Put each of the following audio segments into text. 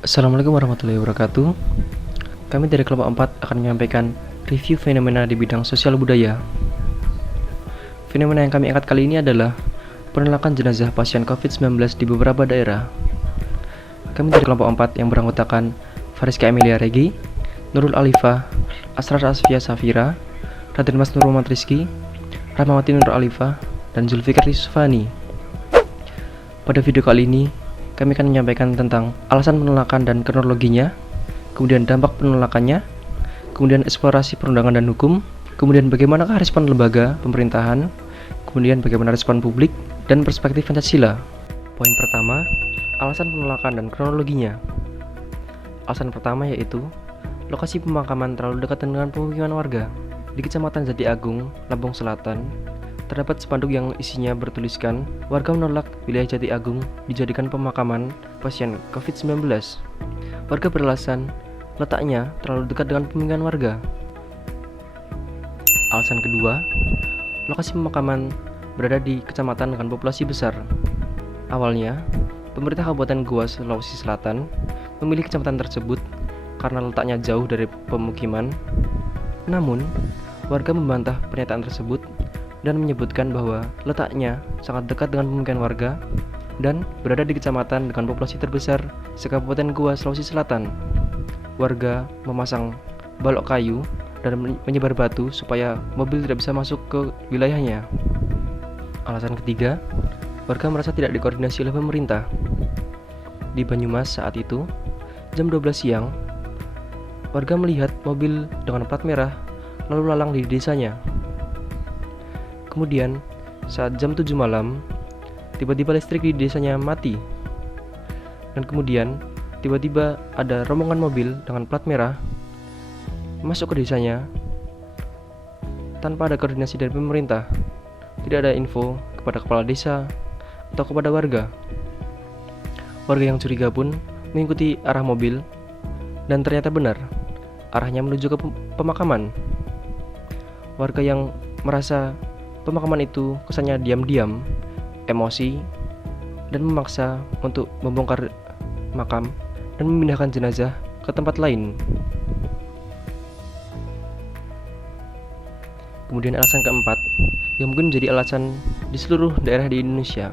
Assalamualaikum warahmatullahi wabarakatuh. Kami dari kelompok 4 akan menyampaikan review fenomena di bidang sosial budaya. Fenomena yang kami angkat kali ini adalah penolakan jenazah pasien COVID-19 di beberapa daerah. Kami dari kelompok 4 yang beranggotakan Fariska Emilia Regi, Nurul Alifah, Asrar Asfia Safira, Raden Mas Nur Muhammad Rizki, Rahmawati Nur Alifah, dan Zulfikar Yusufani. Pada video kali ini, kami akan menyampaikan tentang alasan penolakan dan kronologinya, kemudian dampak penolakannya, kemudian eksplorasi perundangan dan hukum, kemudian bagaimanakah respon lembaga pemerintahan, kemudian bagaimana respon publik, dan perspektif Pancasila. Poin pertama, alasan penolakan dan kronologinya. Alasan pertama yaitu, lokasi pemakaman terlalu dekat dengan pemukiman warga. Di Kecamatan Jati Agung, Lampung Selatan, terdapat spanduk yang isinya bertuliskan, warga menolak wilayah Jati Agung dijadikan pemakaman pasien COVID-19. Warga beralasan, letaknya terlalu dekat dengan pemukiman warga. Alasan kedua, lokasi pemakaman berada di kecamatan dengan populasi besar. Awalnya, pemerintah Kabupaten Goa, Sulawesi Selatan memilih kecamatan tersebut karena letaknya jauh dari pemukiman. Namun, warga membantah pernyataan tersebut dan menyebutkan bahwa letaknya sangat dekat dengan pemukiman warga dan berada di kecamatan dengan populasi terbesar se-Kabupaten Goa, Sulawesi Selatan. Warga memasang balok kayu dan menyebar batu supaya mobil tidak bisa masuk ke wilayahnya. Alasan ketiga, warga merasa tidak dikoordinasi oleh pemerintah. Di Banyumas saat itu, jam 12 siang, warga melihat mobil dengan plat merah lalu lalang di desanya. Kemudian, saat jam 7 malam, tiba-tiba listrik di desanya mati. Dan kemudian, tiba-tiba ada rombongan mobil dengan plat merah masuk ke desanya tanpa ada koordinasi dari pemerintah. Tidak ada info kepada kepala desa atau kepada warga. Warga yang curiga pun mengikuti arah mobil dan ternyata benar, arahnya menuju ke pemakaman. Warga yang merasa pemakaman itu kesannya diam-diam, emosi, dan memaksa untuk membongkar makam dan memindahkan jenazah ke tempat lain. Kemudian alasan keempat, yang mungkin menjadi alasan di seluruh daerah di Indonesia,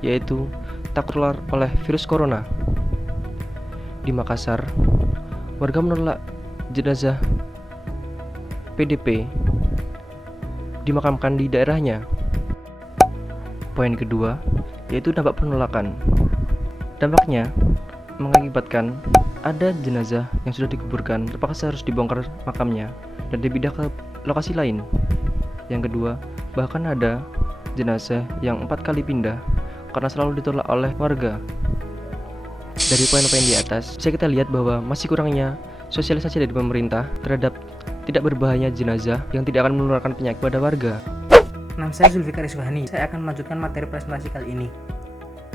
yaitu takut tertular oleh virus corona. Di Makassar, warga menolak jenazah PDP dimakamkan di daerahnya. Poin kedua, yaitu dampak penolakan. Dampaknya mengakibatkan ada jenazah yang sudah dikuburkan terpaksa harus dibongkar makamnya dan dipindah ke lokasi lain. Yang kedua, bahkan ada jenazah yang 4 kali pindah karena selalu ditolak oleh warga. Dari poin-poin di atas, bisa kita lihat bahwa masih kurangnya sosialisasi dari pemerintah terhadap tidak berbahayanya jenazah yang tidak akan menularkan penyakit pada warga. Nama saya Zulfikar Yusufani. Saya akan melanjutkan materi presentasi kali ini.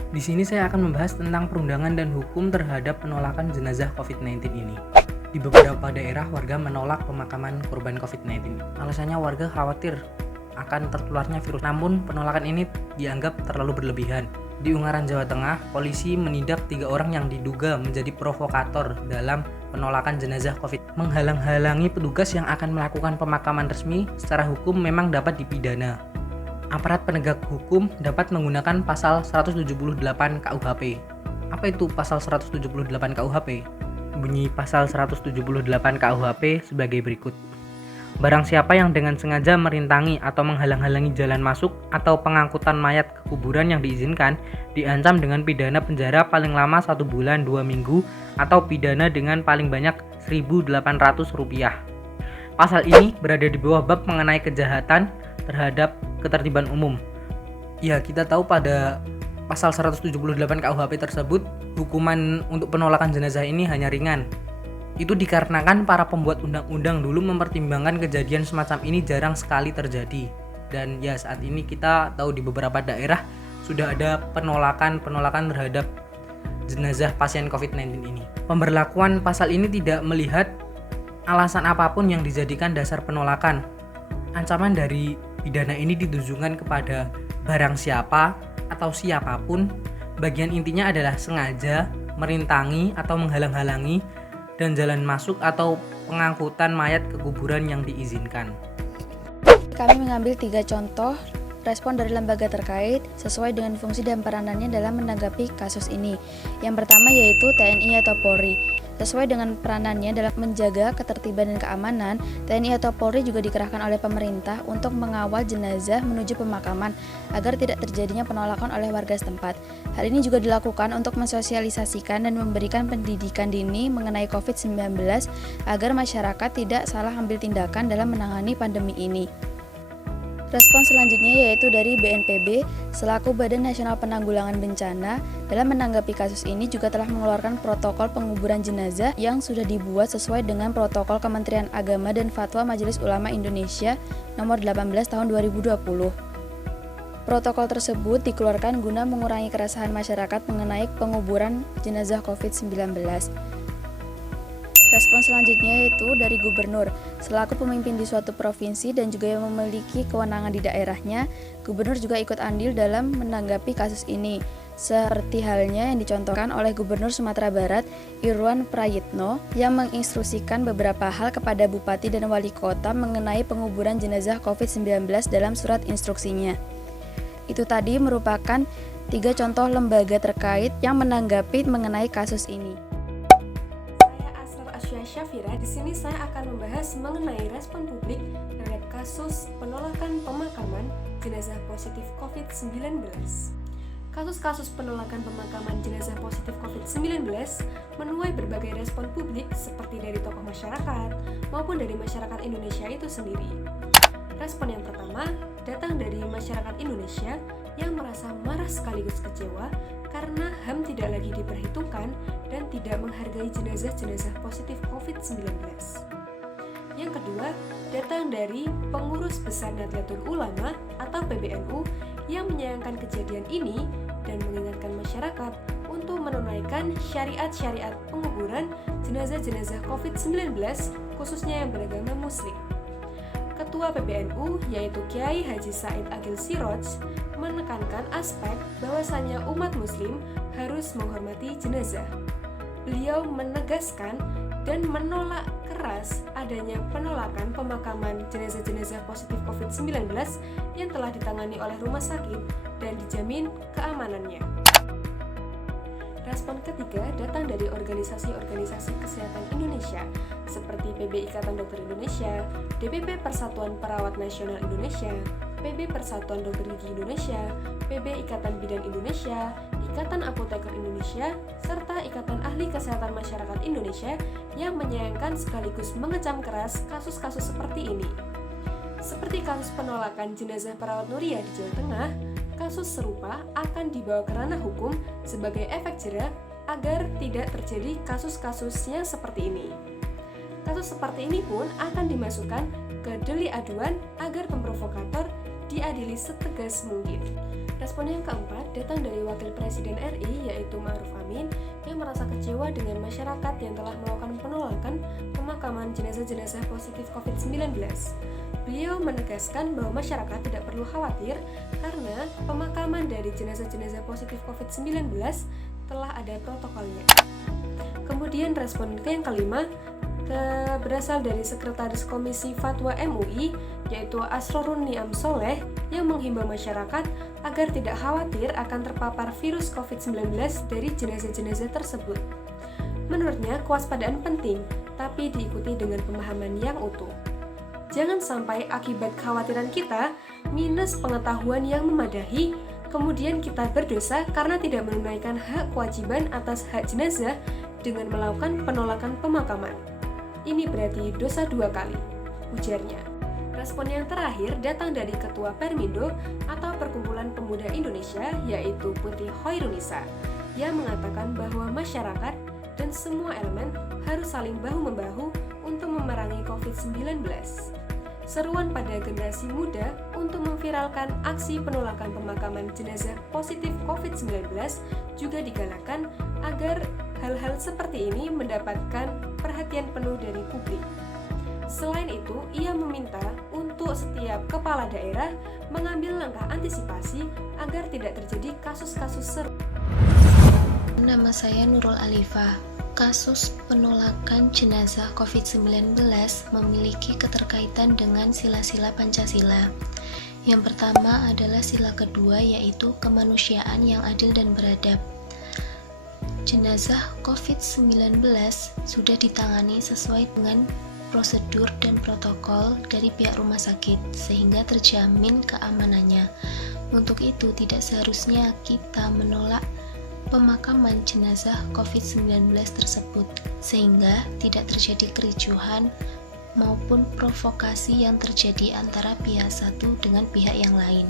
Di sini saya akan membahas tentang perundangan dan hukum terhadap penolakan jenazah COVID-19 ini. Di beberapa daerah warga menolak pemakaman korban COVID-19. Alasannya warga khawatir akan tertularnya virus. Namun penolakan ini dianggap terlalu berlebihan. Di Ungaran, Jawa Tengah, polisi menindak 3 orang yang diduga menjadi provokator dalam penolakan jenazah COVID. Menghalang-halangi petugas yang akan melakukan pemakaman resmi secara hukum memang dapat dipidana. Aparat penegak hukum dapat menggunakan pasal 178 KUHP. Apa itu pasal 178 KUHP? Bunyi pasal 178 KUHP sebagai berikut. Barang siapa yang dengan sengaja merintangi atau menghalang-halangi jalan masuk atau pengangkutan mayat ke kuburan yang diizinkan, diancam dengan pidana penjara paling lama 1 bulan 2 minggu atau pidana dengan paling banyak Rp1.800. Pasal ini berada di bawah bab mengenai kejahatan terhadap ketertiban umum. Ya, kita tahu pada pasal 178 KUHP tersebut, hukuman untuk penolakan jenazah ini hanya ringan. Itu dikarenakan para pembuat undang-undang dulu mempertimbangkan kejadian semacam ini jarang sekali terjadi. Dan ya, saat ini kita tahu di beberapa daerah sudah ada penolakan terhadap jenazah pasien COVID-19 ini. Pemberlakuan pasal ini tidak melihat alasan apapun yang dijadikan dasar penolakan. Ancaman dari pidana ini ditujukan kepada barang siapa atau siapapun. Bagian intinya adalah sengaja merintangi atau menghalang-halangi dan jalan masuk atau pengangkutan mayat ke kuburan yang diizinkan. Kami mengambil 3 contoh respon dari lembaga terkait sesuai dengan fungsi dan peranannya dalam menanggapi kasus ini. Yang pertama yaitu TNI atau Polri. Sesuai dengan peranannya dalam menjaga ketertiban dan keamanan, TNI atau Polri juga dikerahkan oleh pemerintah untuk mengawal jenazah menuju pemakaman agar tidak terjadinya penolakan oleh warga setempat. Hal ini juga dilakukan untuk mensosialisasikan dan memberikan pendidikan dini mengenai COVID-19 agar masyarakat tidak salah ambil tindakan dalam menangani pandemi ini. Respon selanjutnya yaitu dari BNPB selaku Badan Nasional Penanggulangan Bencana dalam menanggapi kasus ini juga telah mengeluarkan protokol penguburan jenazah yang sudah dibuat sesuai dengan protokol Kementerian Agama dan Fatwa Majelis Ulama Indonesia nomor 18 tahun 2020. Protokol tersebut dikeluarkan guna mengurangi keresahan masyarakat mengenai penguburan jenazah COVID-19. Respon selanjutnya yaitu dari Gubernur. Selaku pemimpin di suatu provinsi dan juga yang memiliki kewenangan di daerahnya, Gubernur juga ikut andil dalam menanggapi kasus ini. Seperti halnya yang dicontohkan oleh Gubernur Sumatera Barat, Irwan Prayitno, yang menginstruksikan beberapa hal kepada Bupati dan Wali Kota mengenai penguburan jenazah COVID-19 dalam surat instruksinya. Itu tadi merupakan 3 contoh lembaga terkait yang menanggapi mengenai kasus ini. Syafira, di sini saya akan membahas mengenai respon publik terhadap kasus penolakan pemakaman jenazah positif COVID-19. Kasus-kasus penolakan pemakaman jenazah positif COVID-19 menuai berbagai respon publik seperti dari tokoh masyarakat maupun dari masyarakat Indonesia itu sendiri. Respon yang pertama datang dari masyarakat Indonesia yang merasa marah sekaligus kecewa karena HAM tidak lagi diperhitungkan dan tidak menghargai jenazah-jenazah positif COVID-19. Yang kedua, datang dari Pengurus Besar Nahdlatul Ulama atau PBNU yang menyayangkan kejadian ini dan mengingatkan masyarakat untuk menunaikan syariat-syariat penguburan jenazah-jenazah COVID-19 khususnya yang beragama Muslim. Ketua PBNU yaitu Kiai Haji Said Agil Siroj menekankan aspek bahwasannya umat muslim harus menghormati jenazah. Beliau menegaskan dan menolak keras adanya penolakan pemakaman jenazah-jenazah positif COVID-19 yang telah ditangani oleh rumah sakit dan dijamin keamanannya. Respon ketiga datang dari organisasi-organisasi kesehatan Indonesia seperti PB Ikatan Dokter Indonesia, DPP Persatuan Perawat Nasional Indonesia, PB Persatuan Dokter Gigi Indonesia, PB Ikatan Bidan Indonesia, Ikatan Apoteker Indonesia, serta Ikatan Ahli Kesehatan Masyarakat Indonesia yang menyayangkan sekaligus mengecam keras kasus-kasus seperti ini. Seperti kasus penolakan jenazah perawat Nuria di Jawa Tengah, kasus serupa akan dibawa ke ranah hukum sebagai efek jera agar tidak terjadi kasus-kasus yang seperti ini. Kasus seperti ini pun akan dimasukkan ke delik aduan agar pemprovokator diadili setegas mungkin. Respon yang keempat datang dari Wakil Presiden RI yaitu Ma'ruf Amin yang merasa kecewa dengan masyarakat yang telah melakukan penolakan pemakaman jenazah-jenazah positif COVID-19. Beliau menegaskan bahwa masyarakat tidak perlu khawatir karena pemakaman dari jenazah-jenazah positif COVID-19 telah ada protokolnya. Kemudian respon yang kelima berasal dari Sekretaris Komisi Fatwa MUI yaitu Asrorun Niam Soleh yang menghimbau masyarakat agar tidak khawatir akan terpapar virus COVID-19 dari jenazah-jenazah tersebut. Menurutnya, kewaspadaan penting, tapi diikuti dengan pemahaman yang utuh. Jangan sampai akibat kekhawatiran kita minus pengetahuan yang memadahi, kemudian kita berdosa karena tidak menunaikan hak kewajiban atas hak jenazah dengan melakukan penolakan pemakaman. Ini berarti dosa 2 kali, ujarnya. Respon yang terakhir datang dari Ketua Permindo atau Perkumpulan Pemuda Indonesia yaitu Putri Hoirunisa yang mengatakan bahwa masyarakat dan semua elemen harus saling bahu-membahu untuk memerangi COVID-19. Seruan pada generasi muda untuk memviralkan aksi penolakan pemakaman jenazah positif COVID-19 juga digalakkan agar hal-hal seperti ini mendapatkan perhatian penuh dari publik. Selain itu, ia meminta untuk setiap kepala daerah mengambil langkah antisipasi agar tidak terjadi kasus-kasus serupa. nama saya Nurul Alifah. Kasus penolakan jenazah COVID-19 memiliki keterkaitan dengan sila-sila Pancasila. Yang pertama adalah sila kedua, yaitu kemanusiaan yang adil dan beradab. Jenazah COVID-19 sudah ditangani sesuai dengan prosedur dan protokol dari pihak rumah sakit, sehingga terjamin keamanannya. Untuk itu, tidak seharusnya kita menolak pemakaman jenazah COVID-19 tersebut, sehingga tidak terjadi kericuhan maupun provokasi yang terjadi antara pihak satu dengan pihak yang lain.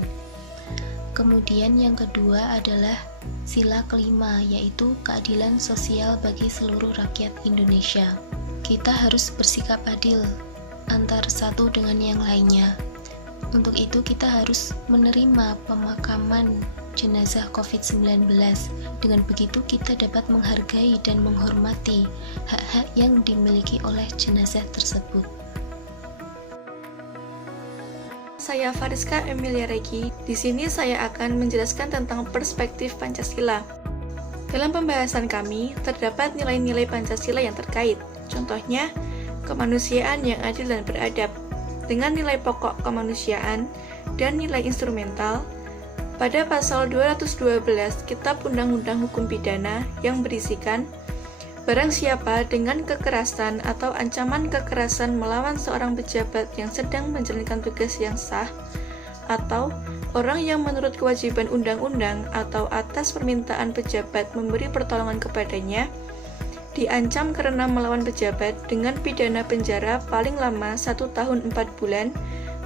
Kemudian yang kedua adalah sila kelima, yaitu keadilan sosial bagi seluruh rakyat Indonesia. Kita harus bersikap adil antar satu dengan yang lainnya. Untuk itu kita harus menerima pemakaman jenazah COVID-19. Dengan begitu kita dapat menghargai dan menghormati hak-hak yang dimiliki oleh jenazah tersebut. Saya Fariska Emilia Regi. Di sini saya akan menjelaskan tentang perspektif Pancasila. Dalam pembahasan kami, terdapat nilai-nilai Pancasila yang terkait. Contohnya, kemanusiaan yang adil dan beradab. Dengan nilai pokok kemanusiaan dan nilai instrumental, pada pasal 212 Kitab Undang-Undang Hukum Pidana yang berisikan, barang siapa dengan kekerasan atau ancaman kekerasan melawan seorang pejabat yang sedang menjalankan tugas yang sah, atau orang yang menurut kewajiban undang-undang atau atas permintaan pejabat memberi pertolongan kepadanya, diancam karena melawan pejabat dengan pidana penjara paling lama 1 tahun 4 bulan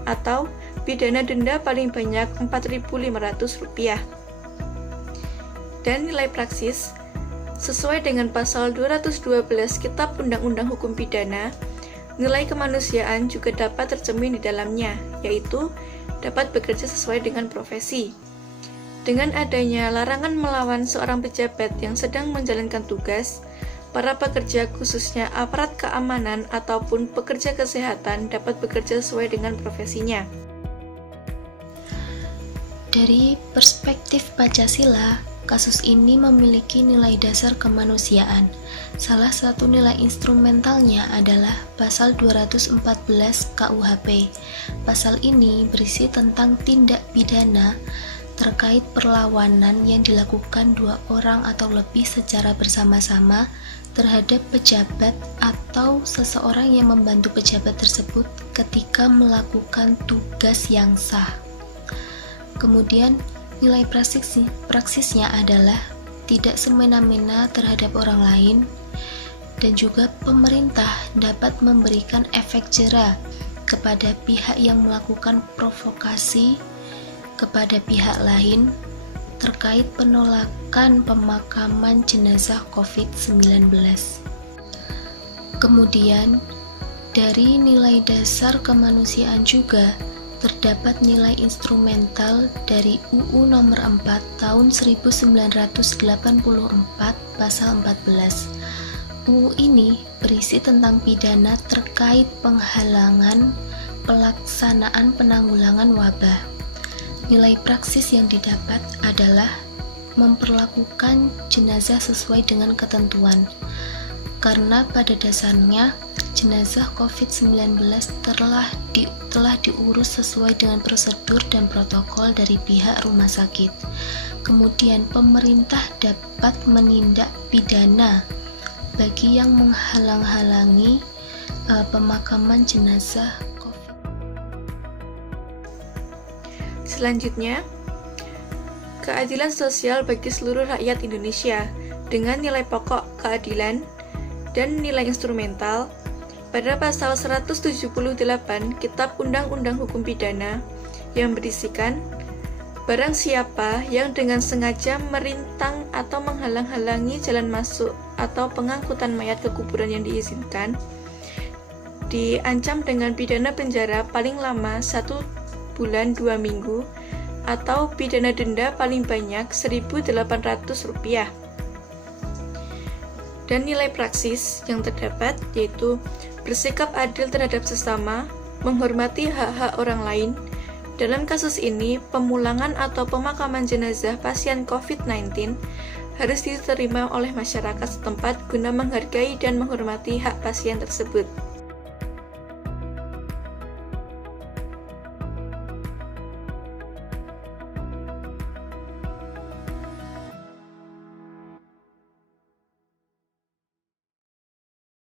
atau pidana denda paling banyak Rp4.500. Dan nilai praksis, sesuai dengan pasal 212 Kitab Undang-Undang Hukum Pidana, nilai kemanusiaan juga dapat tercermin di dalamnya, yaitu dapat bekerja sesuai dengan profesi. Dengan adanya larangan melawan seorang pejabat yang sedang menjalankan tugas, para pekerja khususnya aparat keamanan ataupun pekerja kesehatan dapat bekerja sesuai dengan profesinya. Dari perspektif Pancasila, kasus ini memiliki nilai dasar kemanusiaan. Salah satu nilai instrumentalnya adalah pasal 214 KUHP. Pasal ini berisi tentang tindak pidana terkait perlawanan yang dilakukan dua orang atau lebih secara bersama-sama terhadap pejabat atau seseorang yang membantu pejabat tersebut ketika melakukan tugas yang sah. Kemudian nilai praksisnya adalah tidak semena-mena terhadap orang lain, dan juga pemerintah dapat memberikan efek jera kepada pihak yang melakukan provokasi kepada pihak lain terkait penolakan pemakaman jenazah COVID-19. Kemudian, dari nilai dasar kemanusiaan juga terdapat nilai instrumental dari UU Nomor 4 Tahun 1984 Pasal 14. UU ini berisi tentang pidana terkait penghalangan pelaksanaan penanggulangan wabah. Nilai praksis yang didapat adalah memperlakukan jenazah sesuai dengan ketentuan, karena pada dasarnya jenazah COVID-19 telah diurus sesuai dengan prosedur dan protokol dari pihak rumah sakit. Kemudian pemerintah dapat menindak pidana bagi yang menghalang-halangi pemakaman jenazah COVID. Selanjutnya, keadilan sosial bagi seluruh rakyat Indonesia dengan nilai pokok keadilan dan nilai instrumental pada pasal 178 Kitab Undang-Undang Hukum Pidana yang berisikan, barang siapa yang dengan sengaja merintang atau menghalang-halangi jalan masuk atau pengangkutan mayat ke kuburan yang diizinkan, diancam dengan pidana penjara paling lama 1 bulan 2 minggu atau pidana denda paling banyak Rp1.800. Dan nilai praksis yang terdapat yaitu bersikap adil terhadap sesama, menghormati hak-hak orang lain. Dalam kasus ini, pemulangan atau pemakaman jenazah pasien COVID-19 harus diterima oleh masyarakat setempat guna menghargai dan menghormati hak pasien tersebut.